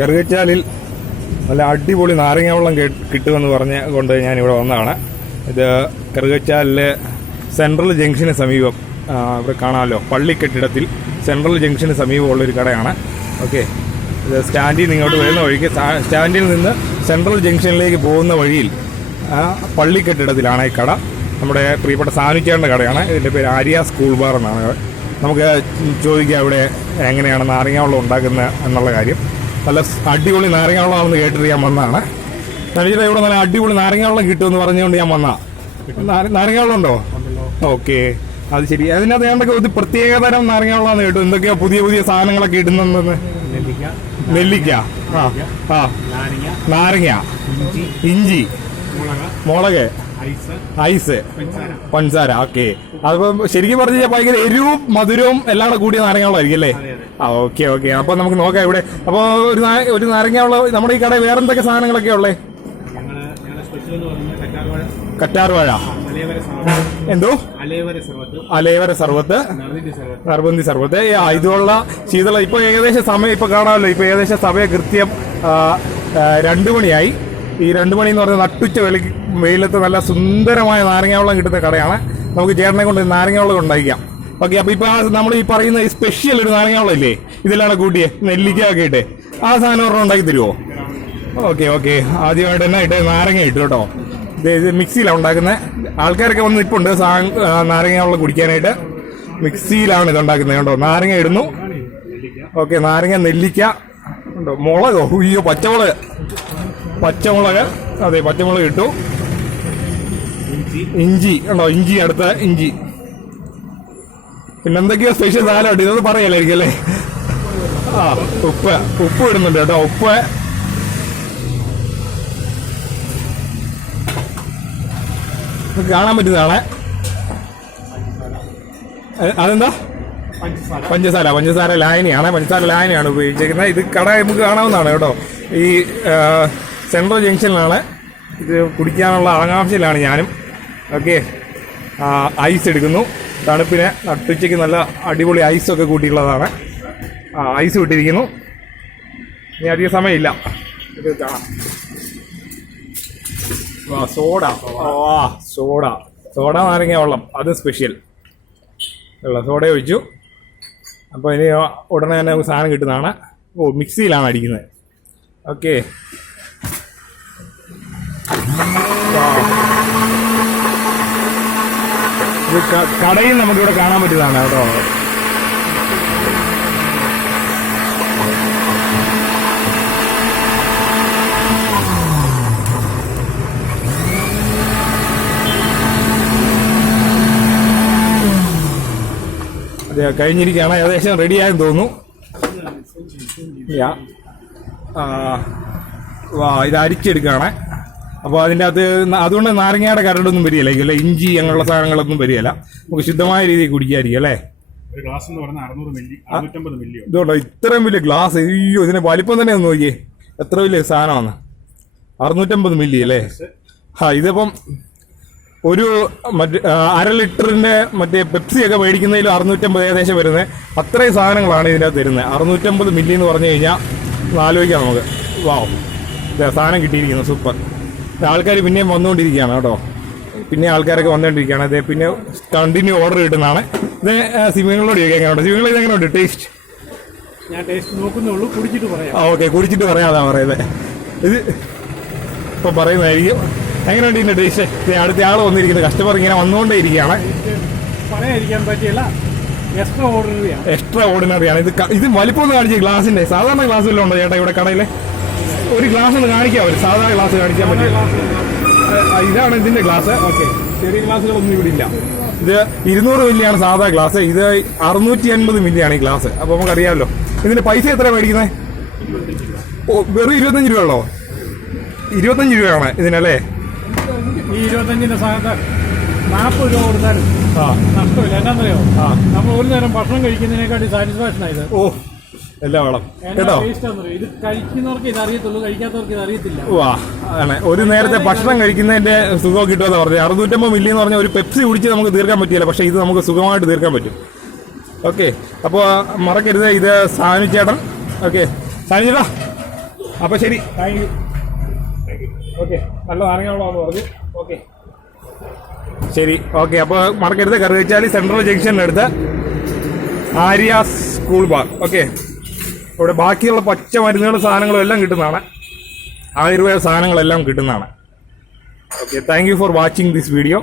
കറുകച്ചാലിൽ നല്ല അടിപൊളി നാരങ്ങ വെള്ളം കിട്ടുമെന്ന് പറഞ്ഞ് കൊണ്ട് ഞാൻ ഇവിടെ വന്നതാണ്. ഇത് കറുകച്ചാലിലെ സെൻട്രൽ ജംഗ്ഷന് സമീപം ഇവിടെ കാണാമല്ലോ പള്ളി കെട്ടിടത്തിൽ സെൻട്രൽ ജംഗ്ഷന് സമീപമുള്ള ഒരു കടയാണ്. ഓക്കെ. ഇത് സ്റ്റാൻഡിൽ നിന്ന് ഇങ്ങോട്ട് വരുന്ന വഴിക്ക് സ്റ്റാൻഡിൽ നിന്ന് സെൻട്രൽ ജംഗ്ഷനിലേക്ക് പോകുന്ന വഴിയിൽ പള്ളി കെട്ടിടത്തിലാണ് ഈ കട. നമ്മുടെ പ്രിയപ്പെട്ട സാനുച്ചേട്ടന്റെ കടയാണ്. ഇതിന്റെ പേര് ആര്യ സ്കൂൾ ബാർ എന്നാണ്. നമുക്ക് ചോദിക്കാം ഇവിടെ എങ്ങനെയാണ് നാരങ്ങാവെള്ളം ഉണ്ടാക്കുന്നത് എന്നുള്ള കാര്യം. നല്ല അടിപൊളി നാരങ്ങ വെള്ളമാണെന്ന് കേട്ടിട്ട് ഞാൻ വന്നതാണ്. നനീജ ഇവിടെ നല്ല അടിപൊളി നാരങ്ങ വെള്ളം കിട്ടുമെന്ന് പറഞ്ഞുകൊണ്ട് ഞാൻ വന്ന. നാരങ്ങ വെള്ളം ഉണ്ടോ ഓക്കെ. അത് ശരി. അതിനകത്ത് ഞാനൊക്കെ ഒരു പ്രത്യേക തരം നാരങ്ങ വെള്ളമാണെന്ന് കേട്ടു. എന്തൊക്കെയാ പുതിയ പുതിയ സാധനങ്ങളൊക്കെ ഇടുന്നെന്ന് നെല്ലിക്ക ആ ആ. നാരങ്ങ ഇഞ്ചി. മുളക് ഐസ് പഞ്ചസാര. ഓക്കെ. അതിപ്പം ശരിക്കും പറഞ്ഞു കഴിഞ്ഞാൽ ഭയങ്കര എരിവും മധുരവും എല്ലാം കൂടെ കൂടിയ നാരങ്ങകളായിരിക്കും അല്ലേ? ആ ഓക്കെ ഓക്കെ. അപ്പൊ നമുക്ക് നോക്കാം ഇവിടെ. അപ്പൊ ഒരു ഒരു നാരങ്ങയുള്ള നമ്മുടെ ഈ കട വേറെ എന്തൊക്കെ സാധനങ്ങളൊക്കെ ഉള്ളേ കറ്റാർവാഴ. എന്തോ? അലേവര സർവത്ത്. നിർബന്ധി സർവത്ത്. ഇതുള്ള ശീതള ഇപ്പൊ ഏകദേശം സമയം ഇപ്പൊ കാണാമല്ലോ ഇപ്പൊ ഏകദേശം സമയം കൃത്യം രണ്ടു മണിയായി. ഈ രണ്ടു മണി എന്ന് പറഞ്ഞാൽ നട്ടുച്ച വെളി വെയിലത്ത് നല്ല സുന്ദരമായ നാരങ്ങാവെള്ളം കിട്ടുന്ന കടയാണ്. നമുക്ക് ചേട്ടനെ കൊണ്ട് നാരങ്ങാവെള്ളം ഉണ്ടായിരിക്കാം ഓക്കെ അപ്പൊ ഇപ്പൊ നമ്മൾ ഈ പറയുന്ന ഈ സ്പെഷ്യൽ ഒരു നാരങ്ങാവെള്ളം ഇല്ലേ? ഇതിലാണ് കൂട്ടിയെ. നെല്ലിക്ക ഒക്കെ ഇട്ട്. ആ സാധനം ഒരെണ്ണം ഉണ്ടാക്കി തരുമോ ഓക്കെ ഓക്കെ. ആദ്യമായിട്ട് തന്നെ ഇട്ട് നാരങ്ങ ഇട്ടു കേട്ടോ. മിക്സിയിലാണ് ഉണ്ടാക്കുന്നത് ആൾക്കാരൊക്കെ വന്ന് നിൽപ്പുണ്ട് സാ നാരങ്ങ വെള്ളം കുടിക്കാനായിട്ട്. മിക്സിയിലാണ് ഇത് ഉണ്ടാക്കുന്നത് കേട്ടോ നാരങ്ങ ഇടുന്നു. ഓക്കെ നാരങ്ങ നെല്ലിക്ക. ഉണ്ടോ മുളകോ അയ്യോ പച്ചമുളക്. പച്ചമുളക് അതെ പച്ചമുളക് ഇട്ടു. ഇഞ്ചി. ഉണ്ടോ ഇഞ്ചി അടുത്ത ഇഞ്ചി. പിന്നെ എന്തൊക്കെയോ സ്പെഷ്യൽ സാധനമുണ്ട് ഇതൊന്നും പറയല്ലായിരിക്കും അല്ലേ? ആ ഉപ്പ് ഉപ്പ് ഇടുന്നുണ്ട് കേട്ടോ ഉപ്പ്. കാണാൻ പറ്റുന്നതാണ് അതെന്താ? പഞ്ചസാര. പഞ്ചസാര ലായനിയാണ് പഞ്ചസാര ലായനിയാണ് ഉപയോഗിച്ചിരിക്കുന്നത്. ഇത് കട നമുക്ക് കാണാവുന്നതാണ് കേട്ടോ. ഈ സെൻട്രൽ ജംഗ്ഷനിലാണ്. ഇത് കുടിക്കാനുള്ള ആകാംക്ഷയിലാണ് ഞാനും. ഓക്കെ. ഐസ് എടുക്കുന്നു. തണുപ്പിന് നട്ടുച്ചയ്ക്ക് നല്ല അടിപൊളി ഐസൊക്കെ കൂട്ടിയുള്ളതാണ് ആ ഐസ് വിട്ടിരിക്കുന്നു ഇനി അധിക സമയമില്ല. സോഡ. സോഡ. സോഡ നാരങ്ങ വെള്ളം. അത് സ്പെഷ്യൽ. വെള്ളം സോഡ ഒഴിച്ചു. അപ്പോൾ ഇനി ഉടനെ തന്നെ സാധനം കിട്ടുന്നതാണ്. ഓ മിക്സിയിലാണ് അടിക്കുന്നത്. ഓക്കെ. കടയിൽ നമുക്കിവിടെ കാണാൻ പറ്റിയതാണ് കേട്ടോ. അതെ കഴിഞ്ഞിരിക്കുകയാണ്. ഏകദേശം റെഡിയായെന്ന് തോന്നുന്നു. ആ, ഇത് അരിച്ചെടുക്കുകയാണ്. അപ്പോൾ അതിന്റെ അത് അതുകൊണ്ട് നാരങ്ങയുടെ കരടൊന്നും വരികയില്ല. അല്ലെ ഇഞ്ചി അങ്ങനെയുള്ള സാധനങ്ങളൊന്നും വരികയില്ല. നമുക്ക് ശുദ്ധമായ രീതിയിൽ കുടിക്കാതിരിക്കും അല്ലേ? ഒരു ഗ്ലാസ് എന്ന് പറഞ്ഞാൽ അറുന്നൂറ് മില്ലി അറുന്നൂറ്റമ്പത് മില്ലി ഇതുകൊണ്ടോ ഇത്രയും വലിയ ഗ്ലാസ് അയ്യോ ഇതിന്റെ വലിപ്പം തന്നെ ഒന്ന് നോക്കിയേ. എത്ര വലിയ സാധനമാണ് അറുന്നൂറ്റമ്പത് മില്ലി അല്ലേ? ആ ഇതിപ്പം ഒരു മറ്റേ അര ലിറ്ററിന്റെ മറ്റേ പെപ്സി ഒക്കെ മേടിക്കുന്നതിലും അറുന്നൂറ്റമ്പത് ഏകദേശം വരുന്നത്. അത്രയും സാധനങ്ങളാണ് ഇതിനകത്ത് തരുന്നത് അറുന്നൂറ്റമ്പത് മില്ലി എന്ന് പറഞ്ഞു കഴിഞ്ഞാൽ ആലോചിക്കാം നമുക്ക്. വാ സാധനം കിട്ടിയിരിക്കുന്നു. സൂപ്പർ ആൾക്കാർ പിന്നെയും വന്നുകൊണ്ടിരിക്കുകയാണ് കേട്ടോ. പിന്നെ ആൾക്കാരൊക്കെ വന്നുകൊണ്ടിരിക്കുകയാണ്. അതെ പിന്നെ കണ്ടിന്യൂ ഓർഡർ കിട്ടുന്നതാണ്. ഇത് സിമിങ്ങളോട് ചോദിക്കാൻ എങ്ങനെയുണ്ട്? സിമിങ്ങൾ ഇത് എങ്ങനെയുണ്ട്? ടേസ്റ്റ് ഞാൻ ടേസ്റ്റ് നോക്കുന്നുള്ളൂ. കുടിച്ചിട്ട് പറയാം. ഓക്കെ കുടിച്ചിട്ട് പറയാതാ പറയുന്നത് ഇത് ഇപ്പൊ പറയുന്നതായിരിക്കും. എങ്ങനെയുണ്ട് ഇതിന്റെ ടേസ്റ്റ് അടുത്ത ആൾ വന്നിരിക്കുന്നത് കസ്റ്റമർ ഇങ്ങനെ വന്നുകൊണ്ടേ ഇരിക്കുകയാണ് പറയാതിരിക്കാൻ പറ്റിയല്ല. എക്സ്ട്രാ ഓർഡിനറിയാണ് എക്സ്ട്രാ ഓർഡിനറി ആണ്. ഇത് ഇത് വലിപ്പം ഒന്ന് കാണിച്ചു ഗ്ലാസിന്റെ സാധാരണ ഗ്ലാസ് വല്ലതും ഉണ്ടോ ചേട്ടാ ഇവിടെ കടയിലെ? ഒരു ഗ്ലാസ് ഒന്ന് കാണിക്കാം അവർ സാധാരണ ഗ്ലാസ് കാണിക്കാൻ പറ്റും ഇതാണ് ഇതിന്റെ ഗ്ലാസ് ഓക്കെ. ചെറിയ ഗ്ലാസ്സുകളൊന്നും ഇവിടെ ഇല്ല. ഇത് ഇരുന്നൂറ് മില്ലിയാണ് സാധാ ഗ്ലാസ് ഇത് അറുന്നൂറ്റി അൻപത് മില്ലിയാണ് ഈ ഗ്ലാസ് അപ്പൊ നമുക്കറിയാമല്ലോ. ഇതിന്റെ പൈസ എത്ര മേടിക്കുന്നത് ഓ വെറും ഇരുപത്തഞ്ച് രൂപ ഉള്ളോ ഇരുപത്തഞ്ച് രൂപയാണ് ഇതിനല്ലേ ഈ ഇരുപത്തഞ്ചിന്റെ സ്ഥാനത്ത് നാൽപ്പത് രൂപ കൊടുത്താലും നഷ്ടമില്ല. ആ. നമ്മൾ ഒരു നേരം ഭക്ഷണം കഴിക്കുന്നതിനെക്കാട്ടി സാറ്റിസ്ഫാക്ഷൻ ആയത് ഓ. എല്ലാം വളം കേട്ടോ? ഇത് കഴിക്കുന്നവർക്ക് ഇത് അറിയത്തുള്ളൂ കഴിക്കാത്തവർക്ക് ഇത് അറിയത്തില്ല വാ ആണ്. ഒരു നേരത്തെ ഭക്ഷണം കഴിക്കുന്നതിന്റെ സുഖം കിട്ടുമെന്ന് പറഞ്ഞു. അറുന്നൂറ്റമ്പത് മില്ലി എന്ന് പറഞ്ഞാൽ ഒരു പെപ്സി കുടിച്ച് നമുക്ക് തീർക്കാൻ പറ്റില്ല. പക്ഷേ ഇത് നമുക്ക് സുഖമായിട്ട് തീർക്കാൻ പറ്റും. ഓക്കെ. അപ്പോൾ മറക്കരുത്. ഇത് സാനു ചേട്ടൻ. ഓക്കെ. സാനു ചേട്ടാ. അപ്പോൾ ശരി. Thank you okay. നല്ല നാരങ്ങ വെള്ളമാണെന്ന് പറഞ്ഞു. ഓക്കെ. ശരി. ഓക്കെ. അപ്പോൾ മറക്കരുത്. കറുകച്ചാലി സെൻട്രൽ ജംഗ്ഷനടുത്ത് ആര്യ സ്കൂൾ ബാർ. ഓക്കെ. ഇവിടെ ബാക്കിയുള്ള പച്ച മരുന്നുകളും സാധനങ്ങളും എല്ലാം കിട്ടുന്നതാണ്. ആയുർവേദ സാധനങ്ങളെല്ലാം കിട്ടുന്നതാണ്. Okay thank you for watching this video